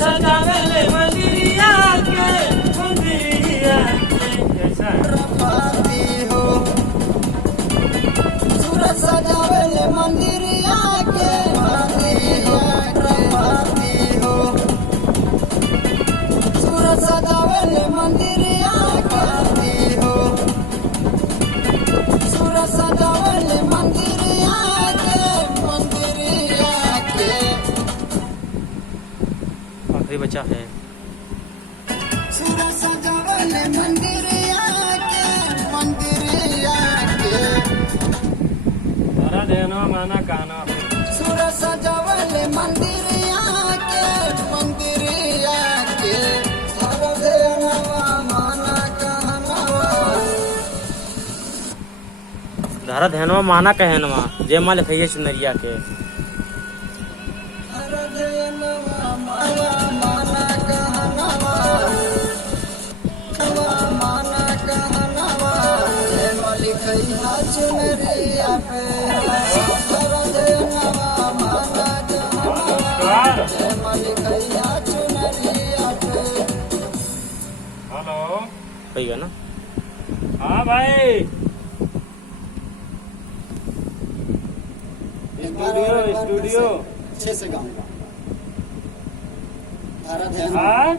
सजावेले मंदिरिया के कैसा है? प्रभाती हो सूरज सजावेले मंदिरिया के प्रभाती हो सूरज सजावेले मंदिरिया के हो सूरज सजावेले मंदिरिया के आखिरी बचा है। सूरज सजावेले मंदिरिया के तारा देना माना कहना सूरज सजावेले मंदिरिया के तारा देना माना कहनवा धारा ध्यानवा माना कहनवा जय माँ लिखिए चुनरिया के तारा देना माना कहनवा माना कहनवा जय मालिक चुनरिया पे तारा देना माना कहनवा जय मालिक चुनरिया पे। हेलो भैया ना। हाँ भाई स्टूडियो अच्छे से गाऊंगा। धारा ध्यान हाँ